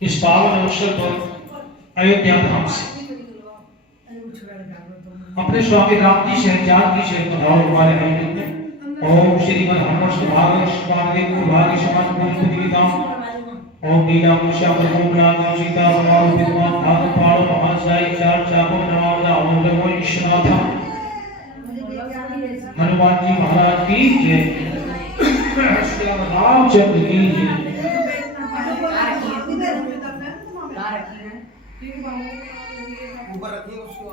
इस पावन अवसर पर अयोध्या धाम से अपने स्वामी राम जी से जान जी से बताओ हमारे आयोजन में ओम श्रीमद हनुमत भागवत स्वामी भाग्य समान गुरु दिविताम ओम नीला मुषा मुकुंडा सीता समारो विद्वान भाग पाल महासाई चार चाको नवादा ओम नमो विश्वनाथ हनुमान जी महाराज की जय श्री रामचंद्र की जय। ऊपर रखिए उसको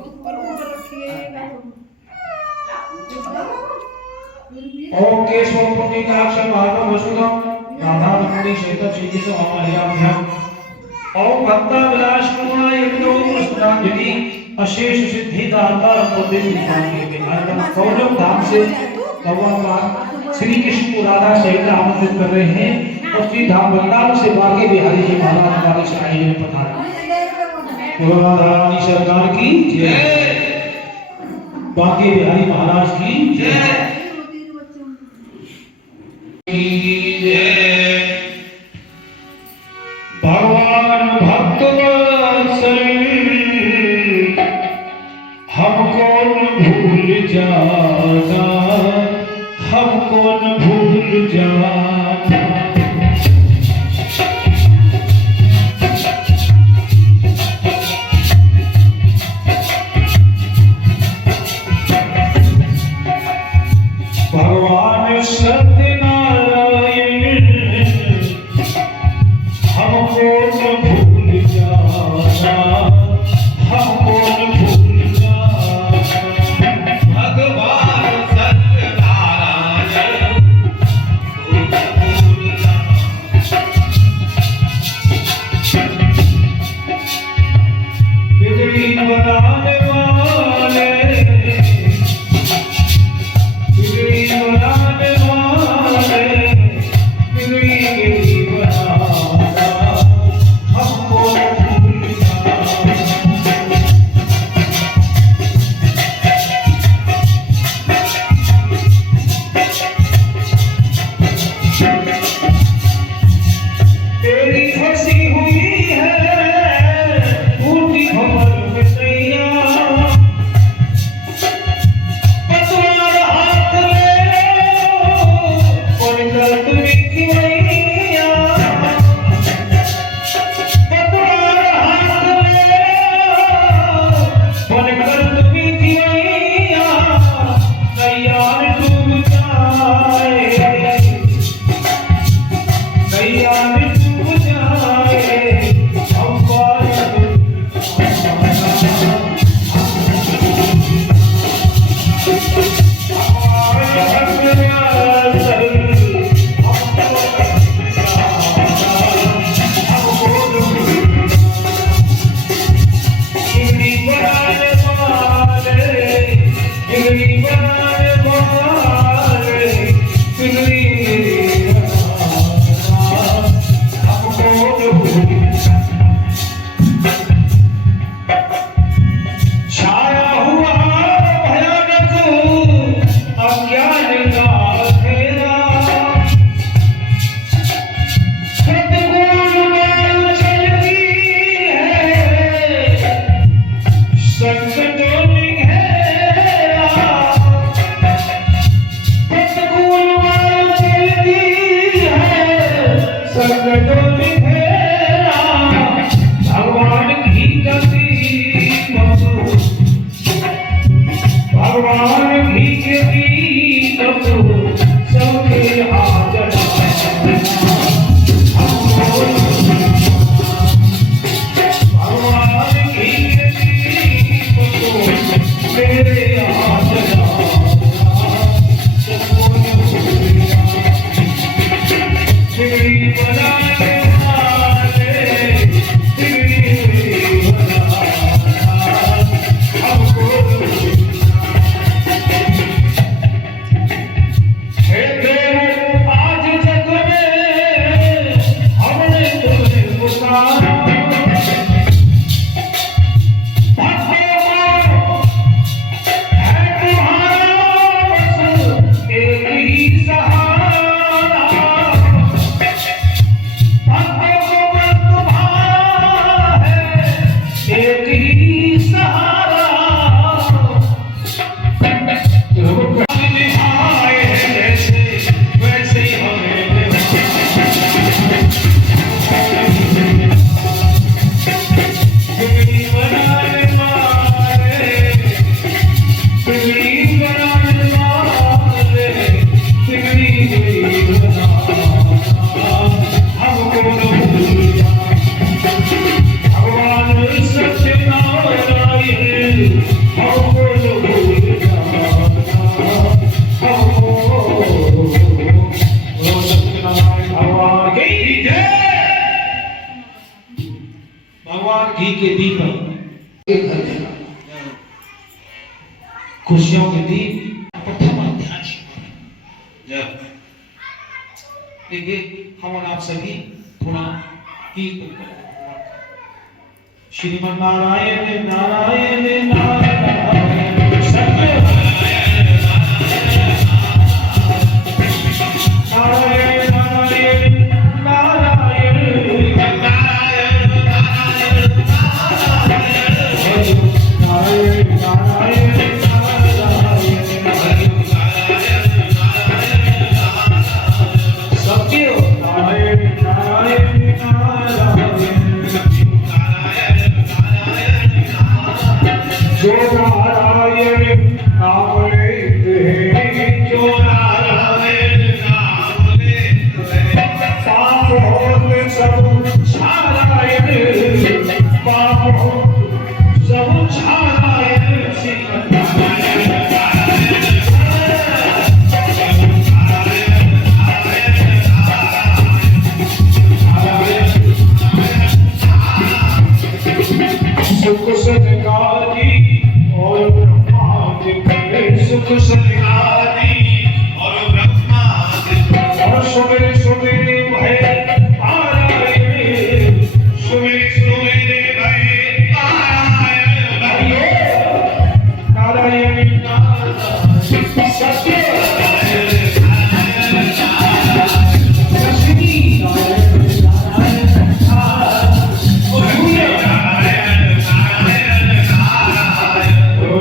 ओम केशव पुण्यकाक्ष माधव वसुधम राधा मुनि श्वेत श्रीकृष्ण अमरयाभ्याम ओम भक्ता विलास कुमार यज्ञो प्रसन्नांजलि अशेष सिद्धि दाता उपदेश निकालने के आनंद कौरव धाम से भगवान श्री कृष्ण को राधा सहित आमंत्रित कर रहे हैं और श्री धाम वृंदावन से बांके बिहारी जी महाराज वाले से आए हैं पधारे। रानी सरकार की जय, बांके बिहारी महाराज की जय। भगवान भक्त वत्सल हमको न भूल जाना, हमको न भूल जाना। भगवान सत्यनारायण हमको न भूल जाना, हमको न भूल जाना। भगवान सत्यनारायण भूल जाना। बिगड़ी बनाने वाले, बिगड़ी बनाने वाले, बिगड़ी बनाना, हमको न भूल जाना। तेरी फंसी हुई है ऊटी भंवर में सैया, पतवार हाथ ले और दर्द लिखी मैया, पतवार हाथ ले और दर्द लिखी मैया, तैयार डूब जाए, तैयार डूब जाए, हम पार छाया हुआ भयानक अज्ञान का अंधेरा, सतगुरु में चलती है संकटों में घेरा, सतगुरु में चलती है संकटों में घेरा। भगवान की गति भगवान की गति सबके हाथ भगवान की गति मेरे हाथ बिगड़ी बनाने वाले, बिगड़ी बनाना, हमको हे देव खुशियों के दीप प्रथम अध्याय। देखिए हम और आप सभी थोड़ा कीर्तन करें। श्रीमन नारायण नारायण नारायण सत्य नारायण नारायण नारायण नारायण नारायण सत्य नारायण नारायण जो नारायण नाम लेते हैं, जो नारायण नाम लेते हैं, पाप होते सब नारायण, पाप होते सब नारायण, सुख सदगारी और ब्रह्मादि सुख सदगारी और ब्रह्मादि और सुमेरे सुमेरे भय पारायण, सुमेरे सुमेरे भय पारायण, नारायण नारायण सत्य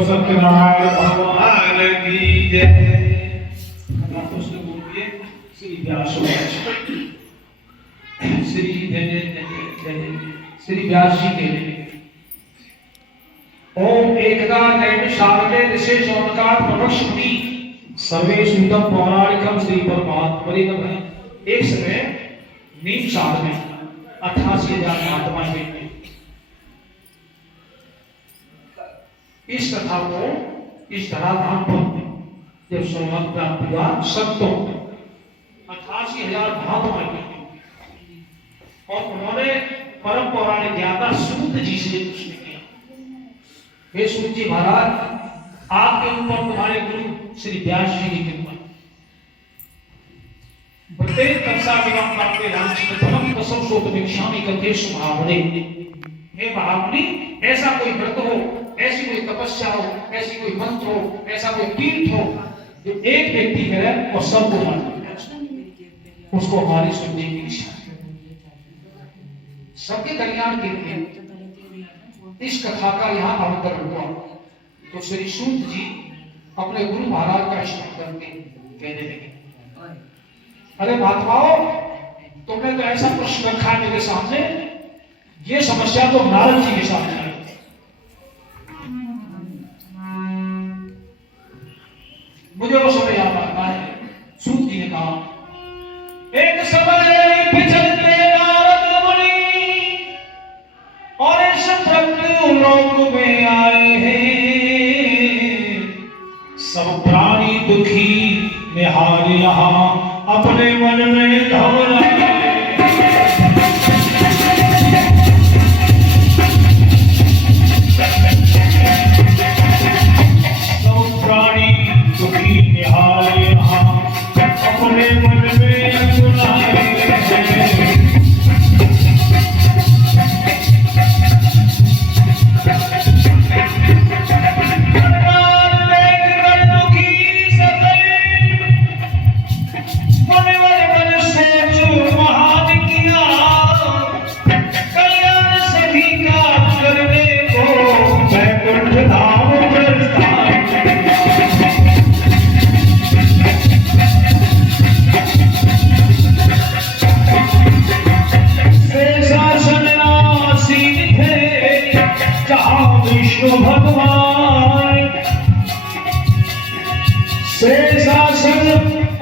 सत्यनारायण भगवान की जय। श्री व्यास श्री व्यास जी के ओम एकदा नैन शारदे दिशे सोनकार प्रवक्ष्मि सर्वे सुतम पौराणिकम श्री परमात्मने नमः। एक समय नीम साल में 88,000 महात्माएं हुई। इस कथा को इस धराधाम पर जब सौभाग्य प्राप्त हुआ संतों 88,000 महात्माएं हुई और उन्होंने परम पौराणिक ज्ञाता सूत जी से प्रश्न किया, हे सूत जी महाराज, आपके ऊपर तुम्हारे गुरु श्री व्यास जी की कृपा, प्रत्येक कक्षा विवाह प्राप्त रामचंद्र कसम सोत भिक्षामी कथेश महामुने। हे महामुनि, ऐसा कोई व्रत हो, ऐसी कोई तपस्या हो, ऐसी कोई मंत्र हो, ऐसा कोई तीर्थ हो जो एक व्यक्ति करे और सबको उसको हमारी सुनने की इच्छा, सबके कल्याण के लिए इस कथा का यहाँ अवतरण हुआ। तो श्री सूत जी अपने गुरु महाराज का स्मरण करके कहने लगे, अरे महात्माओं, तुमने तो ऐसा प्रश्न रखा है मेरे सामने, ये समस्या तो नारद जी के सामने है। मुझे वो समय याद आता है, सूत जी ने कहा, एक समय पिछलते नारद मुनि और इस लोक में आए हैं, सब प्राणी दुखी निहार यहाँ अपने मन में घबराए।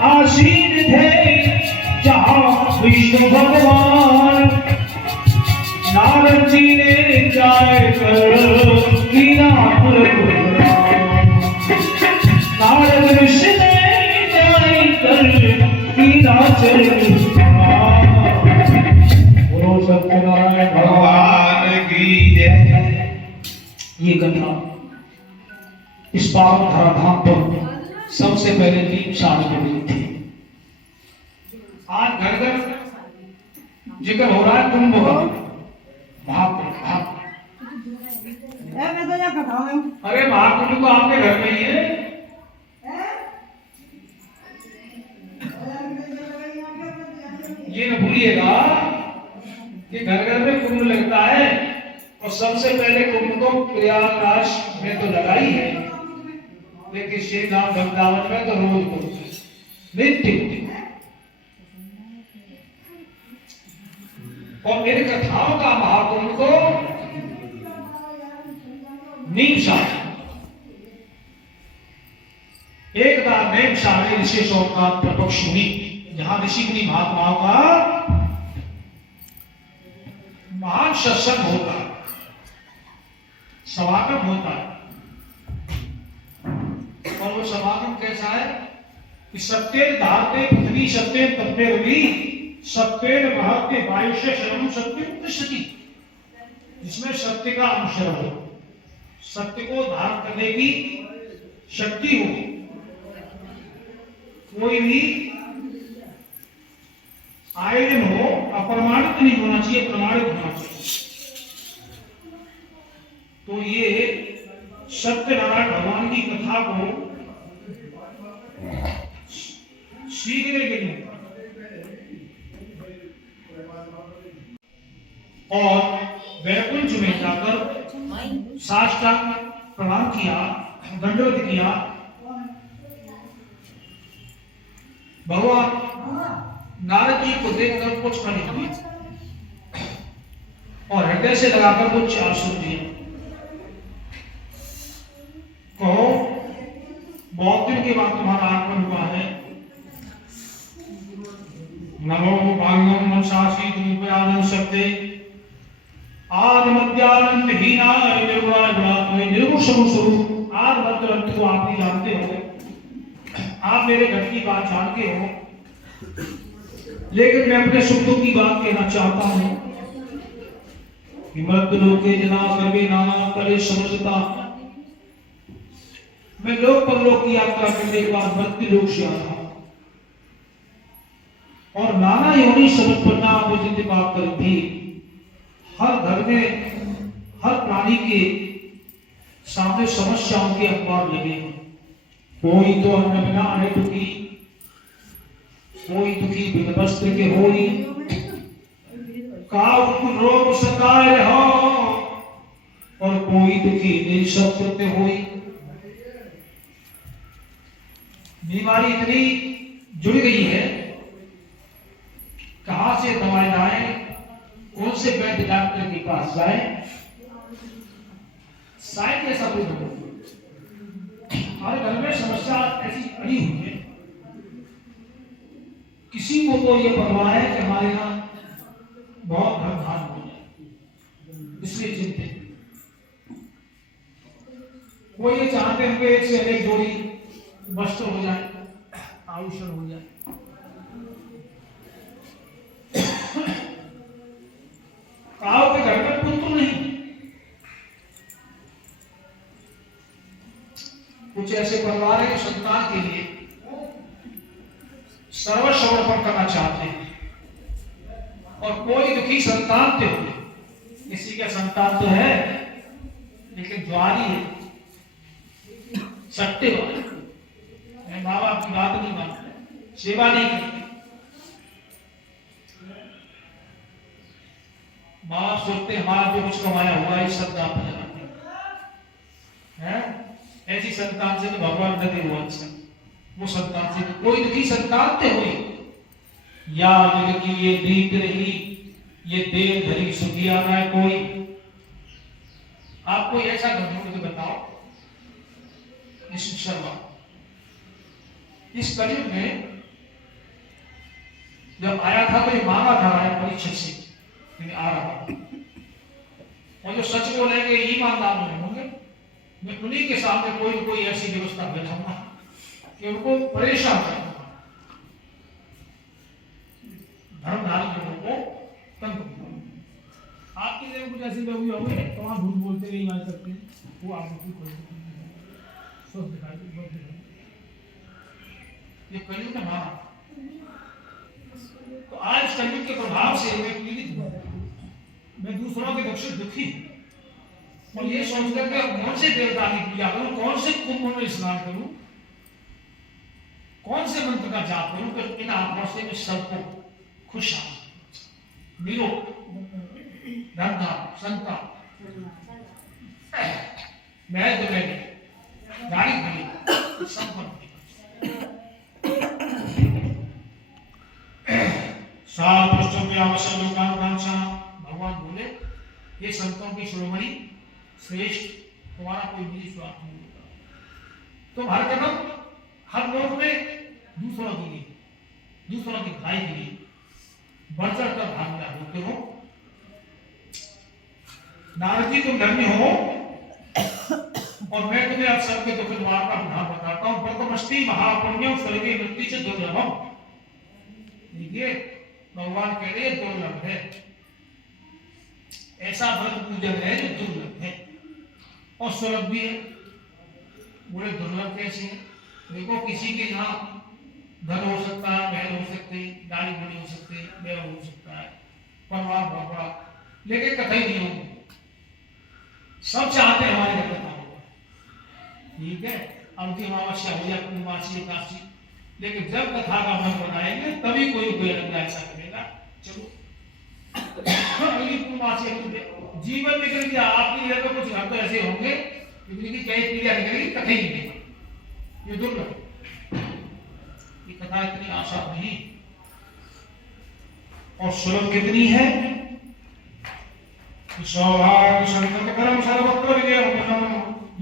आसीन थे जहाँ विष्णु भगवान, नारद जी ने जाए कर नारद ऋषि ने जाए कर सत्यनारायण भगवान की जय। ये कथा इस पावन धराधाम पर सबसे पहले 3 साल के दिन थे। आज घर घर जिक्र हो रहा है कुंभ का, महाकुंभ। मैं तो यहाँ कथा हूँ। अरे महाकुंभ तो आपके घर में ही है। ये न भूलिएगा कि घर घर में कुंभ लगता है और सबसे पहले कुंभ तो प्रयागराज में तो लगा ही है, लेकिन श्री धाम वृंदावन में तो रोज को नित्य। और इन कथाओं का महाकुंभ को नीमसार, एक बार नीमसार में ऋषिशों का प्रपक्ष हुई, जहां ऋषि मुनि महात्माओं का महान सत्संग होता है, समागम होता है। और वो समागम कैसा है कि सत्य धारते पृथ्वी सत्य तत्वे रवि सत्य महत्य वायु से शरण सत्य उत्तिष्ठति, जिसमें सत्य का अंश हो, सत्य को धारण करने की शक्ति हो। कोई भी आयोजन हो अप्रमाणित नहीं होना चाहिए, प्रमाणित होना चाहिए। तो ये सत्यनारायण भगवान की कथा को सीखने के लिए और वैकुंठ में जाकर साष्टांग प्रणाम किया, दंडवत किया। भगवान नारद जी को देखकर कुछ नहीं हुई और हृदय से लगाकर कुछ आंसू दिए। कहो बहुत दिन के बाद तुम्हारा आगमन हुआ है। नमो भागवम मनसासी तुम आनंद शब्दे आदि मध्यानंद हीनाय निर्गुणाय गुणात्मय निर्गुण स्वरूप आदि मध्य अंत को आप ही जानते हो। आप मेरे घर की बात जानते हो, लेकिन मैं अपने सुखों की बात कहना चाहता हूं कि मध्य लोके जना सर्वे नाना करे समझता। मैं लोक परलोक की यात्रा करने के बाद मध्य लोक से आया और नाना योनि समझपन्ना जिंदगी बात करी थी। हर घर में हर प्राणी के सामने समस्याओं के अखबार लगे। कोई तो अन्न बिना है दुखी, कोई दुखी बिन वस्त्र के होई, काऊ रोग सताए रहो और कोई दुखी निःशस्त्र के होई। बीमारी इतनी जुड़ गई है, कहां से दवाएं लाएं, कौन से वैद्य डॉक्टर के पास जाएं, शायद ऐसा कोई हो। हमारे घर में समस्या ऐसी पड़ी हुई है, किसी को तो ये परवाह है कि हमारे यहाँ बहुत धन धान हो जाए, इसलिए चिंतित। वो ये चाहते हैं कि एक से अनेक जोड़ी वस्त्र हो जाए, आभूषण हो जाए। काऊ के घर में पुत्र नहीं, कुछ ऐसे परिवार है संतान के लिए सर्वस्व समर्पण करना चाहते हैं और कोई दुखी संतान थे। किसी का संतान तो है लेकिन ज्वारी है, सट्टे वाले, माँ बाप की बात नहीं मानते, सेवा नहीं करते। माँ बाप सोचते हमारा जो कुछ कमाया हुआ है सब दाप में लगाते हैं। ऐसी संतान से तो भगवान न दे हुआ। अच्छा वो संतान से तो कोई दुखी संतान थे हुई या जग की ये नींद रही, ये देर धरी सुखिया ना कोई। आप कोई ऐसा घटना तो बताओ। शर्मा इस कलयुग में जब आया था तो ये मांगा था परीक्षा से आ रहा, और जो सच बोलेंगे ईमानदार होंगे, मैं उन्हीं के सामने कोई न कोई ऐसी व्यवस्था बैठाऊंगा कि उनको परेशान करूंगा। धर्मधारी लोगों को तंग। आपकी जगह कुछ ऐसी लोग होंगे तो आप झूठ बोलते नहीं मान सकते, वो आप ये कलयुग का माना। तो आज कलयुग के प्रभाव से मैं पीड़ित हूं, मैं दूसरों के दुख से दुखी हूं, और ये सोचकर कि कौन से देवता की पूजा करूं, कौन से कुंभ में स्नान करूं, कौन से मंत्र का जाप करूं कि इन आत्मा से मैं सबको खुश निरोग धनधाम संता मैं दुर्गे गाड़ी खड़ी संपन्न भगवान बोले ये संतों की शिरोमणि श्रेष्ठ, तुम्हारा कोई भी स्वार्थ नहीं होता। तुम हर कदम हर लोक में दूसरों के लिए, दूसरों की भलाई के लिए बढ़ चढ़ कर भागीदार होते हो। नारद जी तुम धन्य हो, और मैं तुम्हें अब सबके दुख निवारण का विधान बताता हूं। ब्रह्मष्टि महापुण्यम स्वर्गीय मृत्यु से दुर्लभम। देखिए भगवान कह रहे दुर्लभ है, ऐसा व्रत पूजन है जो दुर्लभ है और सुलभ भी है। बोले दुर्लभ कैसे है? देखो किसी के यहाँ धन हो सकता है, महल हो सकते, गाड़ी घोड़ी हो सकते, मेरा हो सकता है, परिवार बहुत बड़ा, लेकिन कथा ही नहीं होगी। सब चाहते हैं हमारे घर कथा होगा, ठीक है, अवधि अमावस्या हो या पूर्णमासी एकादशी, लेकिन जब कथा का मन बनाएंगे तभी कोई ऐसा करेगा। चलो अगली पूर्णमासी जीवन निकल गया, आपकी लिए तो कुछ घर तो ऐसे होंगे लेकिन कई पीढ़ियां निकलेगी, कथा ही नहीं। ये दुर्लभ, ये कथा इतनी आशा नहीं, और सुलभ कितनी है। सौभाग्य संतत कर्म सर्वत्र विजय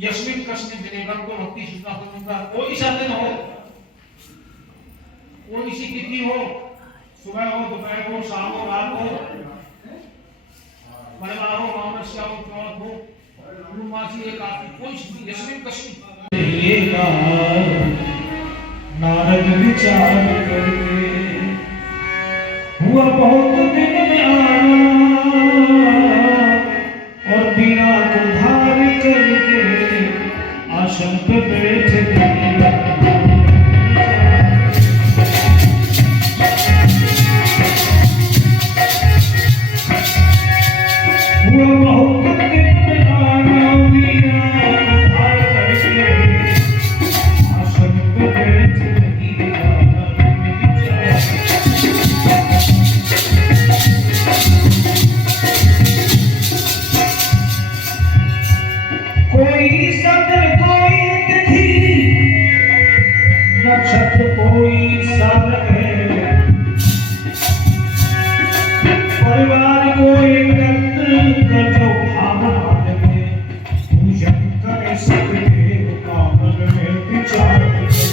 यस्मिन् कस्मिन् दिने को भक्ति सुधा होगा। कोई सा दिन हो, कोई सी तिथि हो, सुबह हो, दोपहर हो, शाम हो, रात हो, मंगलवार हो, अमावस्या हो, चौथ हो, पूर्णमासी एकादशी, कोई सी यस्मिन् कस्मिन्। नारद विचार करके हुआ बहुत दिन में आया, और बिना को धार करके आसन पे बैठ गया। हुआ बहुत दिन में आया, बिना को धार करके आसन पे बैठ गया। कोई सदर कोई तिथि नक्षत्र कोई साधक है, परिवार को एकत्र कर जो भावना लगे, पूजन करे सतदेव का मन में विचार करके,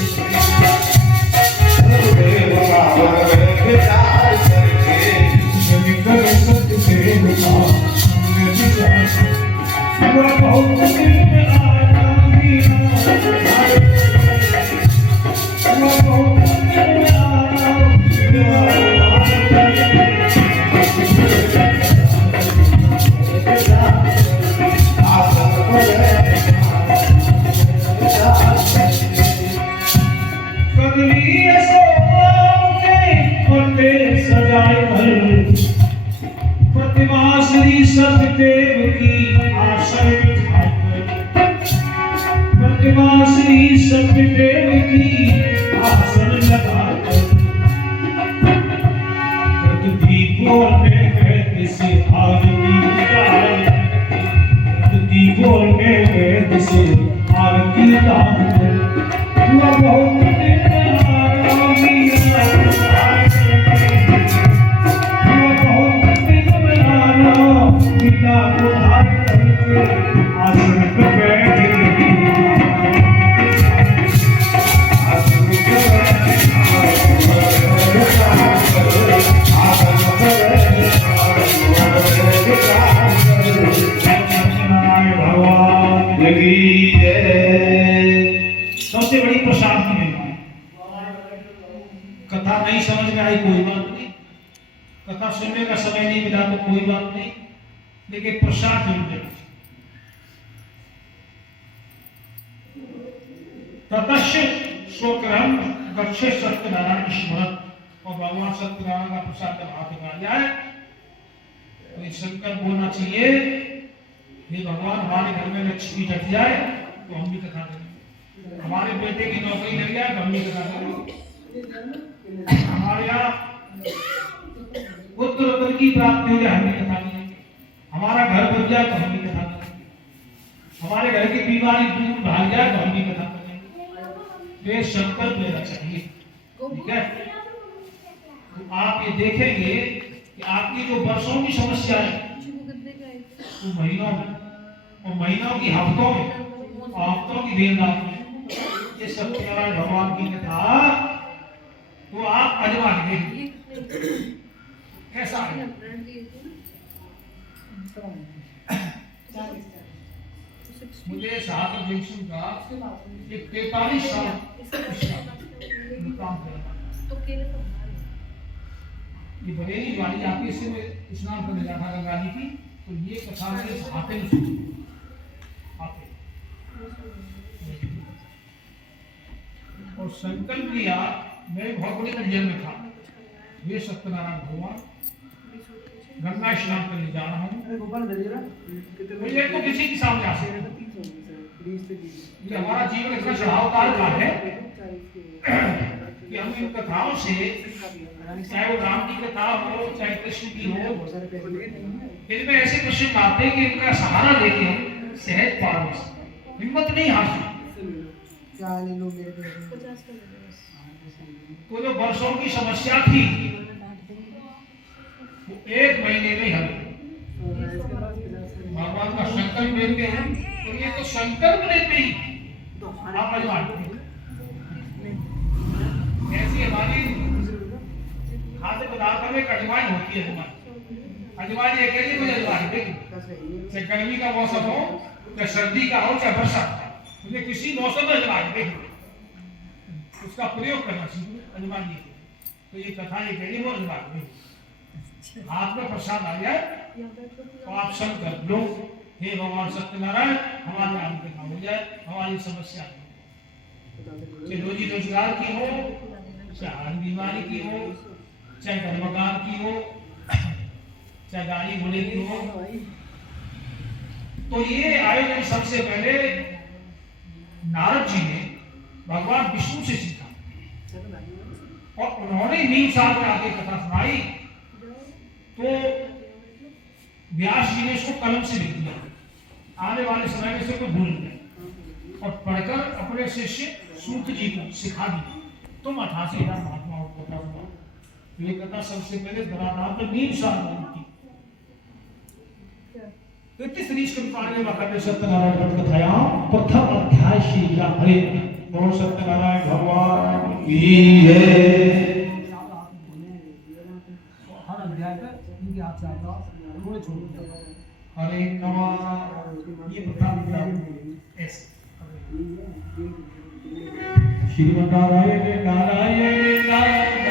सतदेव का मन में विचार करके, पूजन करे सतदेव का मन में विचार करके। हुआ बहुत दिन में आया, हुआ बहुत दिन में आया, कदली सोते सजाए भर प्रतिमा श्री सतदेव की आसन बिठाकर, प्रतिमा श्री सतदेव की आसन लगाकर, दीपों में वैद से आरती उतार, दीपों में वैद से आरती उतार। हुआ बहुत दिन में आया, हुआ बहुत दिन में आया, पिता को धार करके आसन पे बैठ गई। सबसे बड़ी प्रसाद की महिमा है। कथा नहीं समझ में आई कोई बात नहीं, कथा सुनने का समय नहीं मिला तो कोई बात नहीं, लेकिन प्रसाद जरूर देना चाहिए। ततश्च स्वक्रम गच्छे सत्यनारायण स्मरण, और भगवान सत्यनारायण का प्रसाद जब हाथ में आ जाए तो इस संकल्प बोलना चाहिए, ये भगवान हमारे घर में लक्ष्मी जग जाए तो हम भी कथा करेंगे, हमारे बेटे की नौकरी लग जाए तो हम भी कथा करेंगे, हमारे यहाँ पुत्र की प्राप्ति हो जाए हम भी कथा करेंगे, हमारा घर बन जाए तो हम भी कथा करेंगे, हमारे घर की बीमारी दूर भाग जाए तो हम भी कथा करेंगे। तो ये संकल्प लेना चाहिए, ठीक है। तो आप ये देखेंगे कि आपकी जो वर्षों की समस्या है वो महीनों में, और महीनों की हफ्तों में, हफ्तों की दिन रात में, ये सत्यनारायण भगवान की कथा तो आप अजमा के देखिए कैसा है। मुझे साहब जंक्शन का एक 43 साल काम कर रहा, ये बरेली वाली आपकी इससे मैं स्नान करने जाता था गंगा जी की, तो ये कथा मेरे हाथे में सुनी, हाथे और संकल्प लिया, मैं बहुत बड़ी कंजन में था, ये सत्यनारायण भगवान गंगा स्नान करने जा रहा हूँ, मुझे तो किसी के सामने आ सकते, ये हमारा जीवन इतना चढ़ाव काल का है कि हम इन कथाओं से, चाहे वो राम की कथा हो चाहे कृष्ण की हो, इनमें ऐसे प्रश्न आते हैं कि इनका सहारा लेके हम सहज पार हो सकते, हिम्मत नहीं हारती। तो जो वर्षों की समस्या थी वो 1 महीने में हल, भगवान का संकल्प लेते हैं, तो ये तो संकल्प लेते ही आप अजमान ऐसी हमारी खाद्य पदार्थों में अजवाइन होती है, हमारी अजवाइन एक ही मुझे अजवाइन देखिए, चाहे गर्मी का मौसम हो चाहे सर्दी का हो चाहे बरसात का, मुझे किसी मौसम में अजवाइन देखिए, उसका प्रयोग करना चाहिए अजवाइन ये। तो ये कथा ये कह रही वो अजवाइन हाथ में प्रसाद आ जाए तो आप संकल्प लो, हे भगवान सत्यनारायण हमारे आम के काम हो जाए, हमारी समस्या चाहे रोजी रोजगार की हो, चाहे बीमारी की हो, चाहे घर मकान की हो, चाहे गाड़ी घोड़े की हो। तो ये आयोजन सबसे पहले नारद जी ने भगवान विष्णु से सीखा और उन्होंने नीम साल में आगे कथा सुनाई, तो व्यास जी ने इसको कलम से लिख दिया, आने वाले समय में इसे कोई भूल गया और पढ़कर अपने शिष्य सूत जी को सिखा दिया, तुम 88,000 महात्माओं को कथा सुनाओ। ये कथा सबसे पहले धराधाम पर नीम साल में की। इतनी श्रीश कृपाणे में सत्यनारायण कथायां प्रथम अध्याय श्री राम हरे बोल सत्यनारायण भगवान की जय। हर अध्याय पर इनके हाथ से आता थोड़े छोड़ हरे नमः, ये प्रथम ऐसे श्रीमन्नारायण नारायण नारायण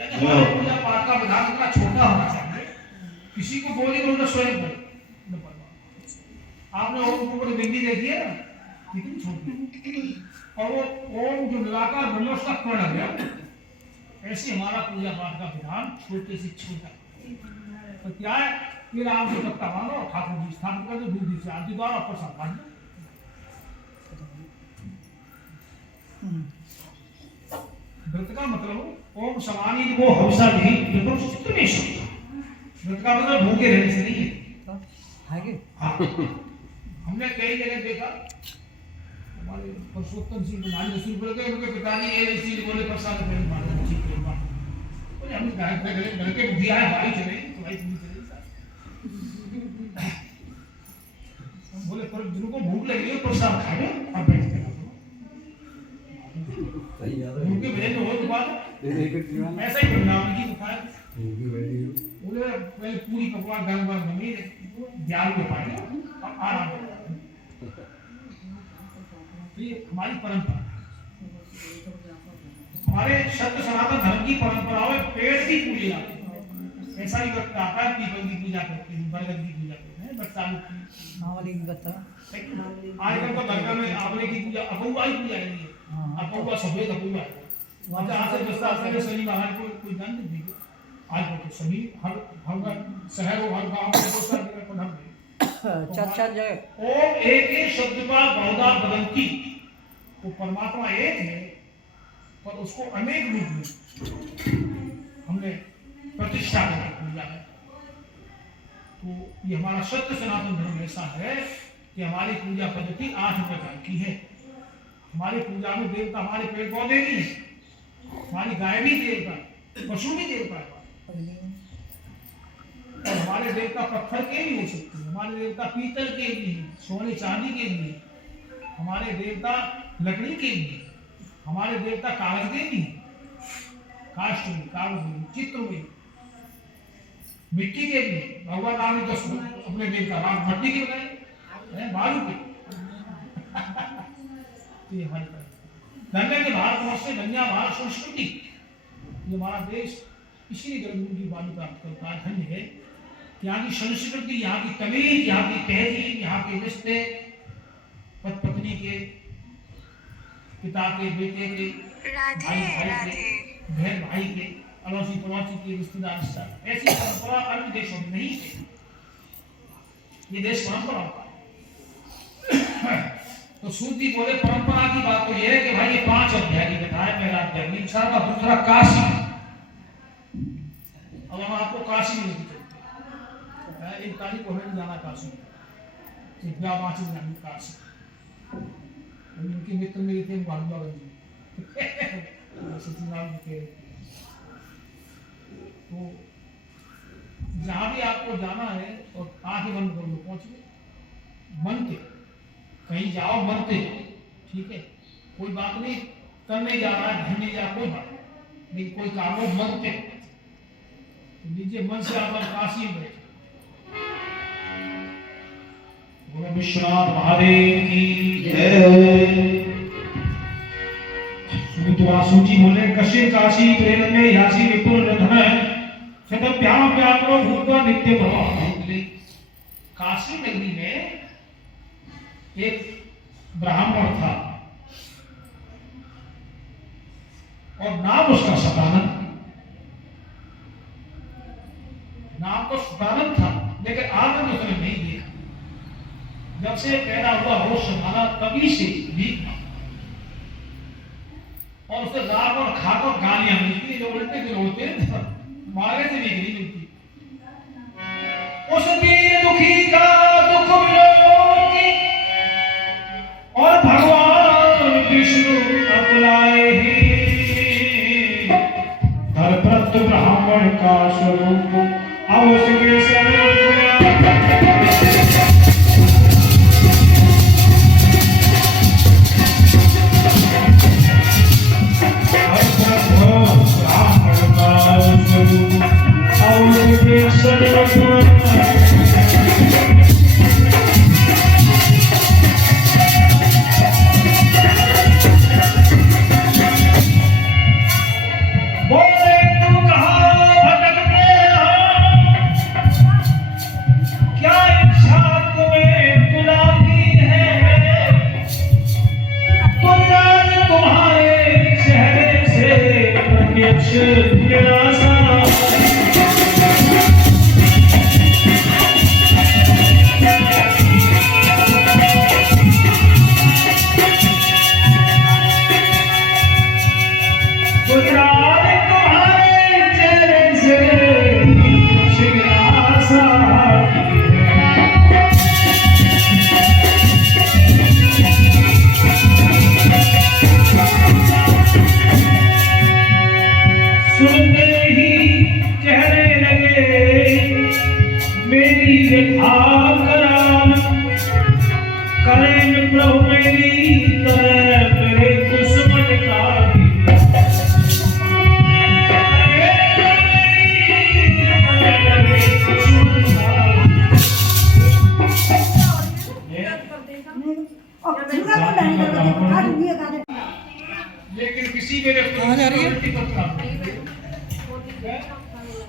यानी हमारे पूजा पाठ का विधान इतना छोटा होना चाहिए, किसी को बोली बोलना स्वयं बोले। आपने ओम के ऊपर बिंदी देखी है ना, कितनी छोटी, और वो ओम जो निराकार ब्रह्म उसका कर्ण गया। ऐसे हमारा पूजा पाठ का विधान छोटे से छोटा। तो क्या है कि राम को सत्ता मानो, ठाकुर जी स्थापन कर दो, दूधी से आरती द्वारा प्रसाद मान दो। व्रत का मतलब ओम समानी वो हंसा नहीं, देखो चित्त में शब्द। व्रत का मतलब भूखे रहने से नहीं है। हाँ, हमने कई जगह देखा, हमारे पुरुषोत्तम सिंह माली रसूल बोले थे, उनके पिताजी ये इसीलिए बोले प्रसाद नहीं मानो, ठीक है बात। बोले हमने गाय पे गए, घर के दिया है भाई चले, तो भाई पूरी चले साहब। बोले पर जिनको भूख लगी है प्रसाद खा लो, अब बैठ के खा लो। उनके भेज हो तो बात ऐसा ही वृंदावन की दुकान। बोले पहले पूरी पकवान गरम गरम बनी, ज्ञान के पाए अब आराम। तो ये हमारी परंपरा, हमारे सत्य सनातन धर्म की परंपराओं में पेड़ की पूजा जाती है। ऐसा ही वक्त आता है पीपल की पूजा करते हैं, बरगद की पूजा करते हैं, बरसात की आजकल तो घर में आंवले की पूजा, अपूर्वा की पूजा नहीं है। अपूर्वा सफेद अपूर्वा है, वहाँ से 10 साल पहले शनि महाराज को कोई जान नहीं दी। आज तो सभी हर शहर और हर गांव में 2 साल को ढक गए। अच्छा जय ओम एक ही शब्द का बहुधा बदंती, वो परमात्मा एक है पर उसको अनेक रूप में हमने प्रतिष्ठा कर पूजा है। तो ये हमारा सत्य सनातन धर्म ऐसा है कि हमारी पूजा पद्धति 8 प्रकार की है। हमारी पूजा में देवता हमारे पेड़ पौधे नहीं है, हमारी गाय भी देवता, पशु भी देवता है, और हमारे देवता पत्थर के भी हो सकते हैं, हमारे देवता पीतल के भी हैं, सोने चांदी के भी हैं, हमारे देवता लकड़ी के भी हैं, हमारे देवता कागज के भी हैं, काष्ठ में, कागज में, चित्र में, मिट्टी के भी हैं। भगवान राम ने तो अपने देवता राम मिट्टी के बनाए, बालू के। ये हमारी गंगा के भारतवर्ष से गंगा भारत संस्कृति, ये हमारा देश इसीलिए ग्रंथों की वाणी प्राप्त करता है। धन्य है यहाँ की संस्कृति, यहाँ की तमीज, यहाँ की तहजीब, यहाँ के रिश्ते, पत्नी के, पिता के, बेटे के, भाई के, बहन भाई के, अड़ोसी पड़ोसी के, रिश्तेदार, ऐसी परंपरा अन्य देशों में नहीं है। ये देश परंपरा का है। तो सूत जी बोले परंपरा की बात तो ये है कि भाई ये 5 अध्याय की कथा है। पहला अध्याय नीचा का, दूसरा काशी। अब हम आपको काशी में लेके चलते हैं। एक तारीख को हमें जाना काशी, व्यावाची जानी काशी। उनके मित्र मेरे थे भानुआगंज में, सत्यनारायण के। तो जहाँ भी आपको जाना है और आंखें बंद कर लो, पहुंच गए मन के, कहीं जाओ मनते जाओ, ठीक है, कोई बात नहीं, तन नहीं जा रहा है, धन नहीं जा, कोई बात नहीं, लेकिन कोई काम हो मनते लीजिए, मन से आप काशी में बैठे। विश्वनाथ महादेव की जय। सूची बोले कश्य काशी प्रेम में यासी विपुल रधन शतभ्याम व्याप्रो भूत्वा नित्य भव। काशी नगरी में एक ब्राह्मण था और नाम उसका सतानंद। नाम तो सतानंद था, लेकिन आनंद उसने नहीं देखा। जब से पैदा हुआ होश संभाला तभी से भीख मांगा, और उसे रात और खाकर गालियां मिलती, जो उल्टे दिन होते मारे से भी नहीं मिलती। उस दीन दुखी का दुख विलोकी और भगवान विष्णु बुलाए ही धर्मप्रत ब्राह्मण का स्वरूप अब उसके शरण बोले तू निराशा गुजरात तुम्हारे चेहरे से निराशा सुनते ही कहने लगे मेरी व्यथा करान करें प्रभु मेरी तरह मेरे दुश्मन का भी और दूसरा को नहीं करता काट दिया काट लेकिन किसी मेरे कहाँ जा रही है?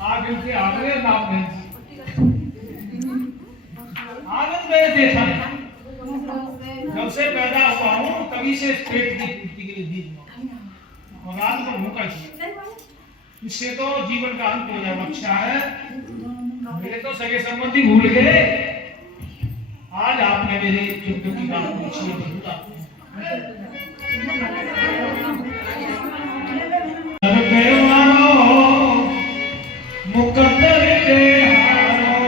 आज उनके आगरे नाम में आनंद में देखा जब से पैदा हुआ हूँ तभी से पेट की पूर्ति के लिए दी और रात को भूखा ही इससे तो जीवन का अंत हो जाए अच्छा है मेरे तो सगे संबंधी भूल गए आज आपने मेरे चिंतन की बात पूछी है मुकद्दर के हारो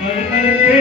दर के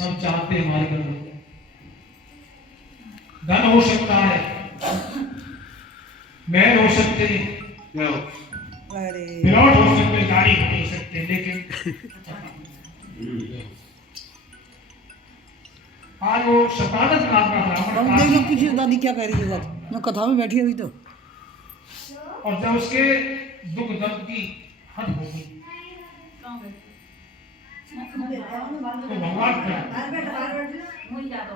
सब चाहते हैं हमारे घर में धन हो सकता है, महल हो सकते हैं, अरे प्लॉट हो सकते हैं, गाड़ी हो नहीं सकते, लेकिन आज वो शतानंद नाम का हम ब्राह्मण देख लो था, पीछे दादी क्या कह रही है दादी, मैं कथा में बैठी अभी तो। और जब उसके दुख दर्द की हद हो गई तो भगवान क्या,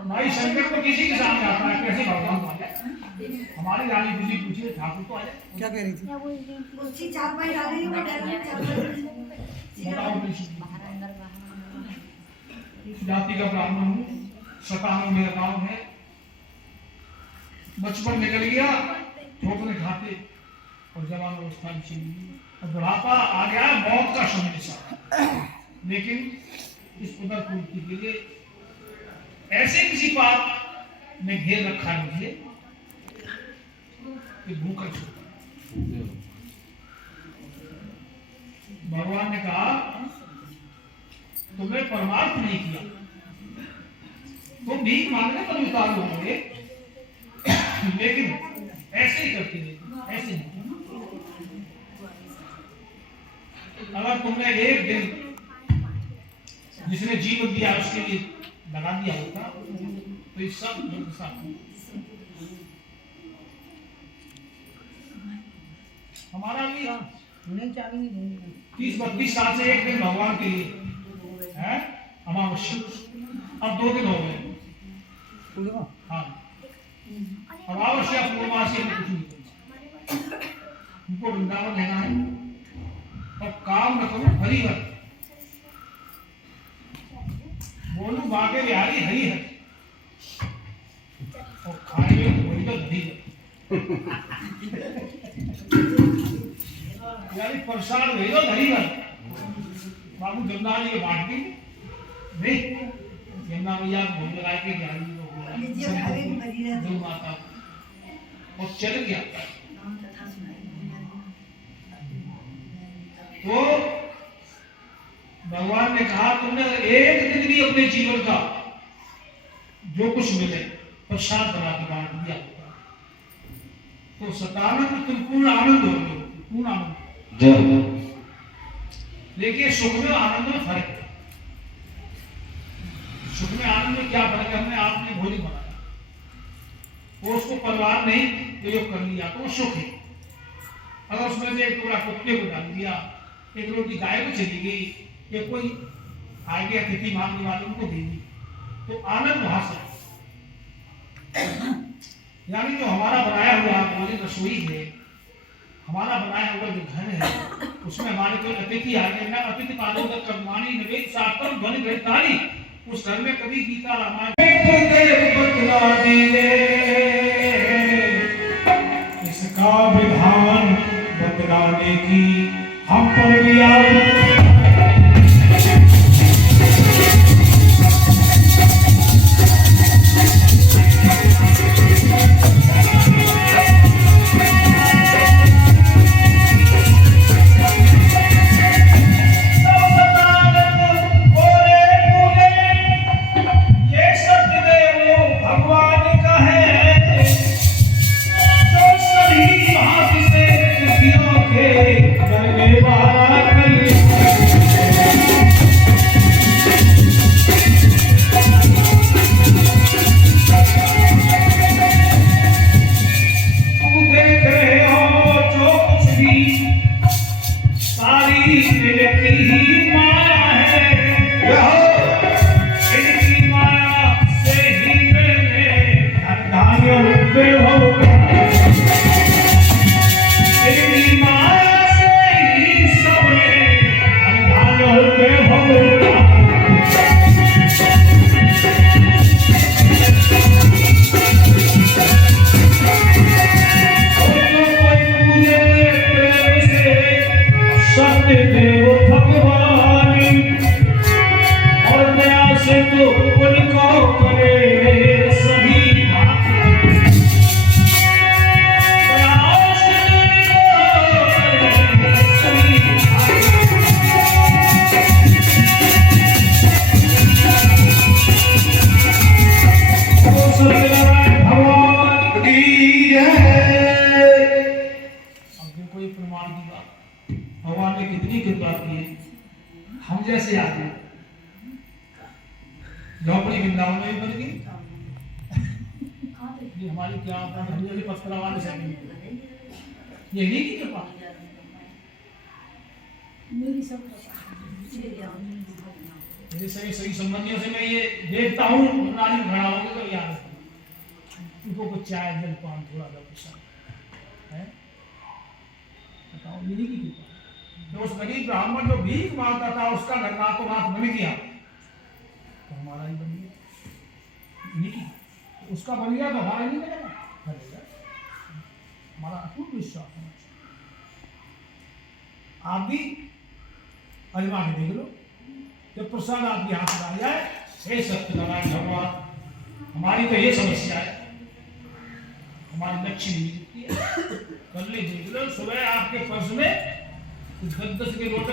भाई संकट तो किसी के सामने आता है, कैसे भगवान आ जाए। हमारी रानी बिजली पूछिए ठाकुर तो आ जाए, क्या कह रही थी? बताओ बिजली। जाति का ब्राह्मण हूँ, सताना मेरा गांव है, बचपन निकल गया ठोकरे खाते और जवान अवस्था में चली गई और बुढ़ापा आ गया, मौत का समय सा। लेकिन इस उदर पूर्ति के लिए ऐसे किसी पाप ने घेर रखा है मुझे कि भूखा छूटा। भगवान ने कहा तुमने परमार्थ नहीं किया, तुम भीख मांगने पर उतार लोगे, लेकिन ऐसे ही करके नहीं, ऐसे नहीं। अगर तुमने एक दिन जिसने जीवन दिया उसके लिए लगा दिया होता तो ये सब दुख साथ हमारा भी 30-32 साल से एक दिन भगवान के लिए है अमावस्या, अब 2 दिन हो गए। हाँ, अमावस्या पूर्णमासी में कुछ नहीं करना, हमको वृंदावन रहना है और काम न करूं हरिहर, बोलू बाके बिहारी हरिहर और खाएंगे वही तो दही यानी प्रसाद वही तो हरिहर। बाबू जमुना जी बांट दी नहीं, यमुना मैया भोग लगा के गौ माता और चल गया। तो भगवान ने कहा तुमने एक दिन भी अपने जीवन का जो कुछ मिले प्रसाद बना के बांट दिया तो सतानंद तुम पूर्ण आनंद हो गए, पूर्ण आनंद। देखिए सुख में आनंद में फर्क है। सुख में आनंद में क्या फर्क है? हमने आपने भोजन बनाया, वो उसको परिवार नहीं प्रयोग कर लिया तो वो सुख है। अगर उसमें से एक टुकड़ा कुत्ते को डाल दिया, एक रोटी गाय को चली गई, या कोई आगे अतिथि मांगने वाले उनको दे दी, तो आनंद वहां से। यानी जो हमारा बनाया हुआ भोजन रसोई है, हमारा बनाया हुआ जो घर है, उसमें हमारे कोई अतिथि आ गए ना, अतिथि पालोदर कर्माणी निवेद सातम ध्वनि गृहतारी, उस घर में कभी गीता रामायण इसका विधान बतलाने की हम पर भी के अब देखो ये प्रमाण की बात, भगवान ने कितनी कृपा की है। हम जैसे आदमी झोपड़ी वृंदावन में भी बन गई, ये हमारी क्या हम जैसे पत्थर वाले से ये नहीं की कृपा। मेरी सब मेरे सही सही संबंधियों से मैं ये देखता हूँ, नाली घड़ा होंगे तो याद उनको कुछ चाय जलपान थोड़ा सा कुछ है, बताओ मेरी की कृपा। जो उस गरीब ब्राह्मण जो भीख मांगता था उसका घर नाथ बन गया तो हमारा ही बन गया, नहीं उसका बन गया तो हमारा नहीं बनेगा, हमारा अटूट विश्वास होना चाहिए। आप भी अजमा के देख लो, जब प्रसाद आपके हाथ में आ जाए, हे सत्यनारायण भगवान हमारी तो ये समस्या है, हमारी लक्ष्य नहीं दिखती है। कल देख लो सुबह आपके पर्स में 10 के रोटे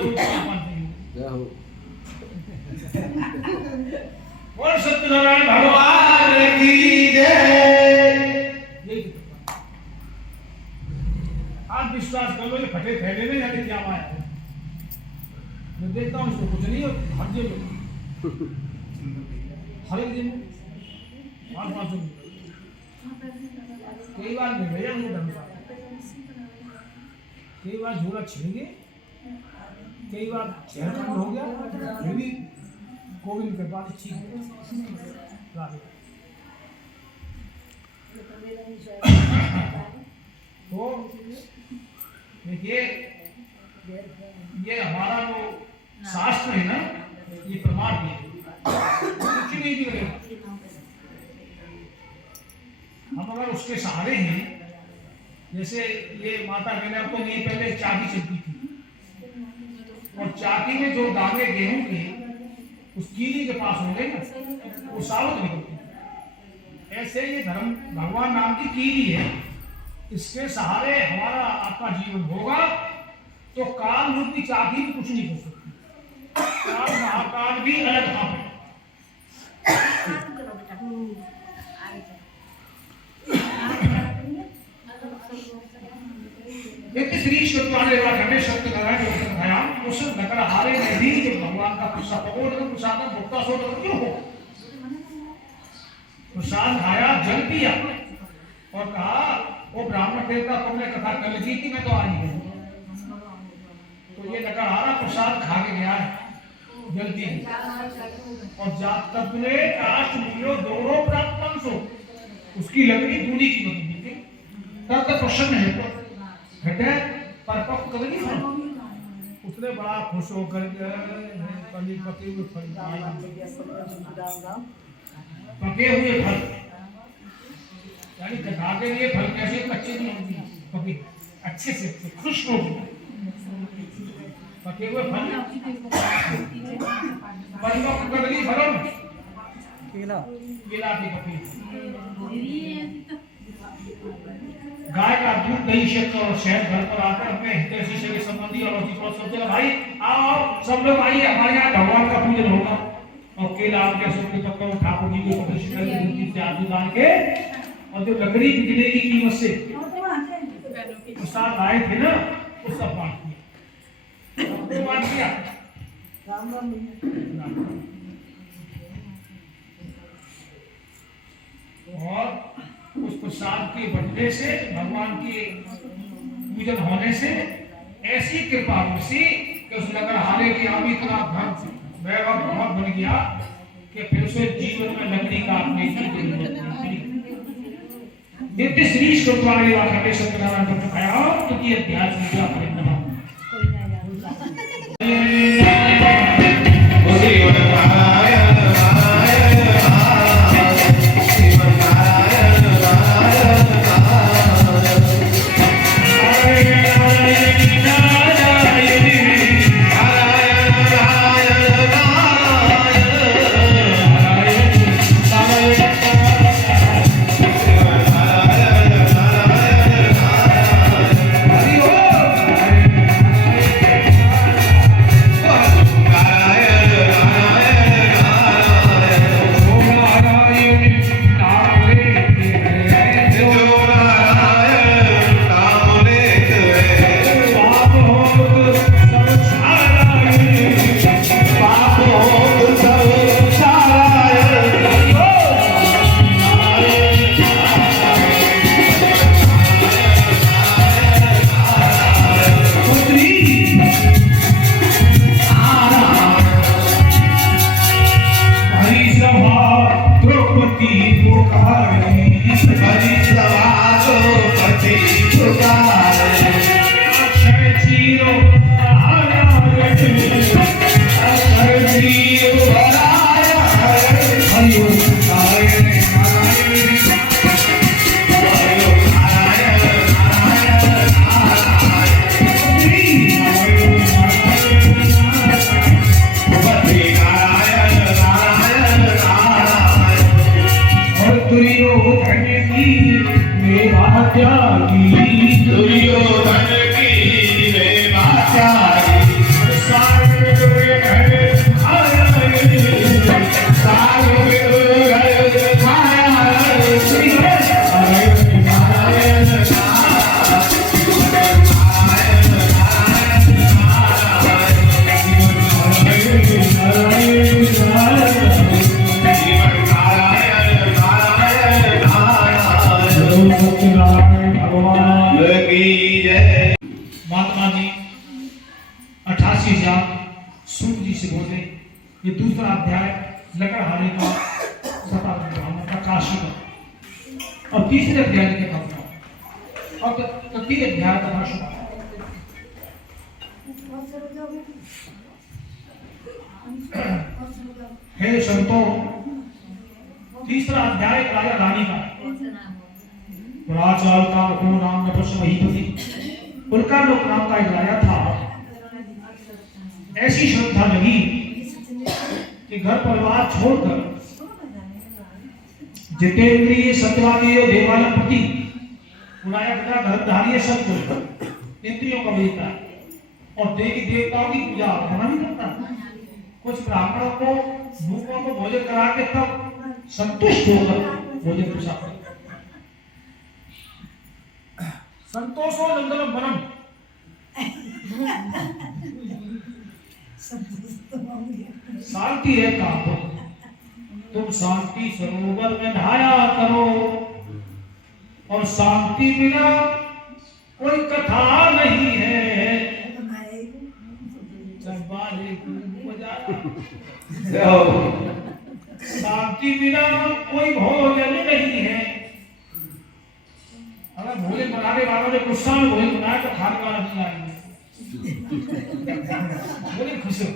और सत्यनारायण भगवान की जय। आप विश्वास कर लो, ये फटे फैले में जाने क्या आया है। मैं देखता हूँ इसको कुछ नहीं, हर जगह हर एक दिन 500 कई बार मिल गया मुझे ढंग से, कई बार झोला छिड़ेंगे, कई बार चेहरा हो गया, फिर भी गोविंद के बाद ठीक है। तो देखिए ये हमारा जो शास्त्र है ना, ये प्रमाण है, कुछ नहीं बिगड़ेगा। हम अगर उसके सहारे हैं, जैसे ये माता कहने आपको ये पहले चाकी चलती थी और चाकी में जो दाने गेहूं के उस कीली के पास होंगे ना, वो साबुत निकलती है। ऐसे ये धर्म भगवान नाम की कीली है, इसके सहारे हमारा आपका जीवन होगा तो काल रूपी चाकी भी कुछ नहीं कर सकती। काल महाकाल भी अलग था। श्री सत्यनारायण सत्यनारायण उस नगर हारे में भी जब भगवान का प्रसाद प्रसाद भुगता सो क्यों हो, प्रसाद खाया, जल पिया और कहा वो ब्राह्मण देवता तुमने कथा कर ली थी, मैं तो आ नहीं गई। तो ये नगर हारा प्रसाद खा के गया है जल्दी, और जात तब ने काष्ट मूल्यो दोनों प्राप्त 500 उसकी लकड़ी दूनी की बनी थी, तब तक प्रसन्न है तो घटे परिपक्व कर दी। उसने बड़ा खुश होकर पके हुए फल यानी कथा के लिए फल कैसे कच्चे नहीं होंगे, पके अच्छे से खुश हो पके हुए फल परिपक्व कर दी फलों केला की पकी। गाय का दूध, दही, शक्कर और शहद घर पर आकर अपने हितैषी सगे संबंधी और सोचे भाई आओ सब लोग आइए, हमारे यहाँ भगवान का पूजन होगा। और केला आपके सुख पत्तों ठाकुर जी को प्रदर्शित करके आदि दान के और जो लकड़ी बिकने की कीमत से प्रसाद आए थे ना, वो सब बांट दिया। और उस प्रसाद के बंटने से, भगवान के पूजन होने से ऐसी कृपा हुई कि उस नगर हारे की आम इतना धन वैभव बहुत बन गया कि फिर से जीवन में लकड़ी काटने की जरूरत नहीं। नित्य श्री सत्यनारायण सत्यनारायण को आया तो ये अध्याय पूजा परिणाम त्यागी दुर्योधन की देवा त्यागी सारे घर आया सारे श्री नारायण भगवान की जय। महात्मा जी 88,000 सूत जी से बोले ये दूसरा अध्याय लकड़हारे का प्रकाश का और तीसरे अध्याय के कथा और तृतीय अध्याय का शुभ हे संतों तीसरा अध्याय राजा रानी का राजाल का हुकुम नाम नपस महीपति उनका लोक नाम का एक राजा था। ऐसी श्रद्धा लगी कि घर परिवार छोड़कर जितेंद्रिय सत्यवादी और देवालय पति उड़ाया पिता घरधारी सब कुछ इंद्रियों का बेटा और देवी देवताओं की पूजा होना नहीं करता। कुछ ब्राह्मणों को भूखों को भोजन करा के तब संतुष्ट होकर भोजन पूछा करते। संतोषो नंदनम वनम शांति है कहा तुम शांति सरोवर में नहाया करो और शांति बिना कोई कथा नहीं है। शांति बिना कोई भोजन नहीं है। अगर भोजन बनाने वालों ने गुस्सा में भोजन बनाया तो खाने वाला नहीं आएंगे। बोले खुश हो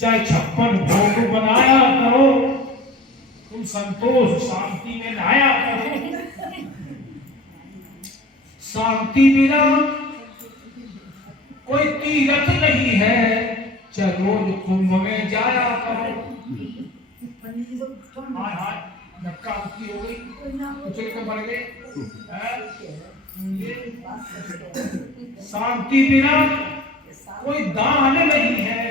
चाहे 56 भोग बनाया करो तुम संतोष शांति में नहाया करो। शांति बिना कोई तीर्थ नहीं है चलो कुंभ में जाया करो। हाय हाय धक्का मुक्की हो गई कुचल के मर गए। शांति बिना कोई दान नहीं है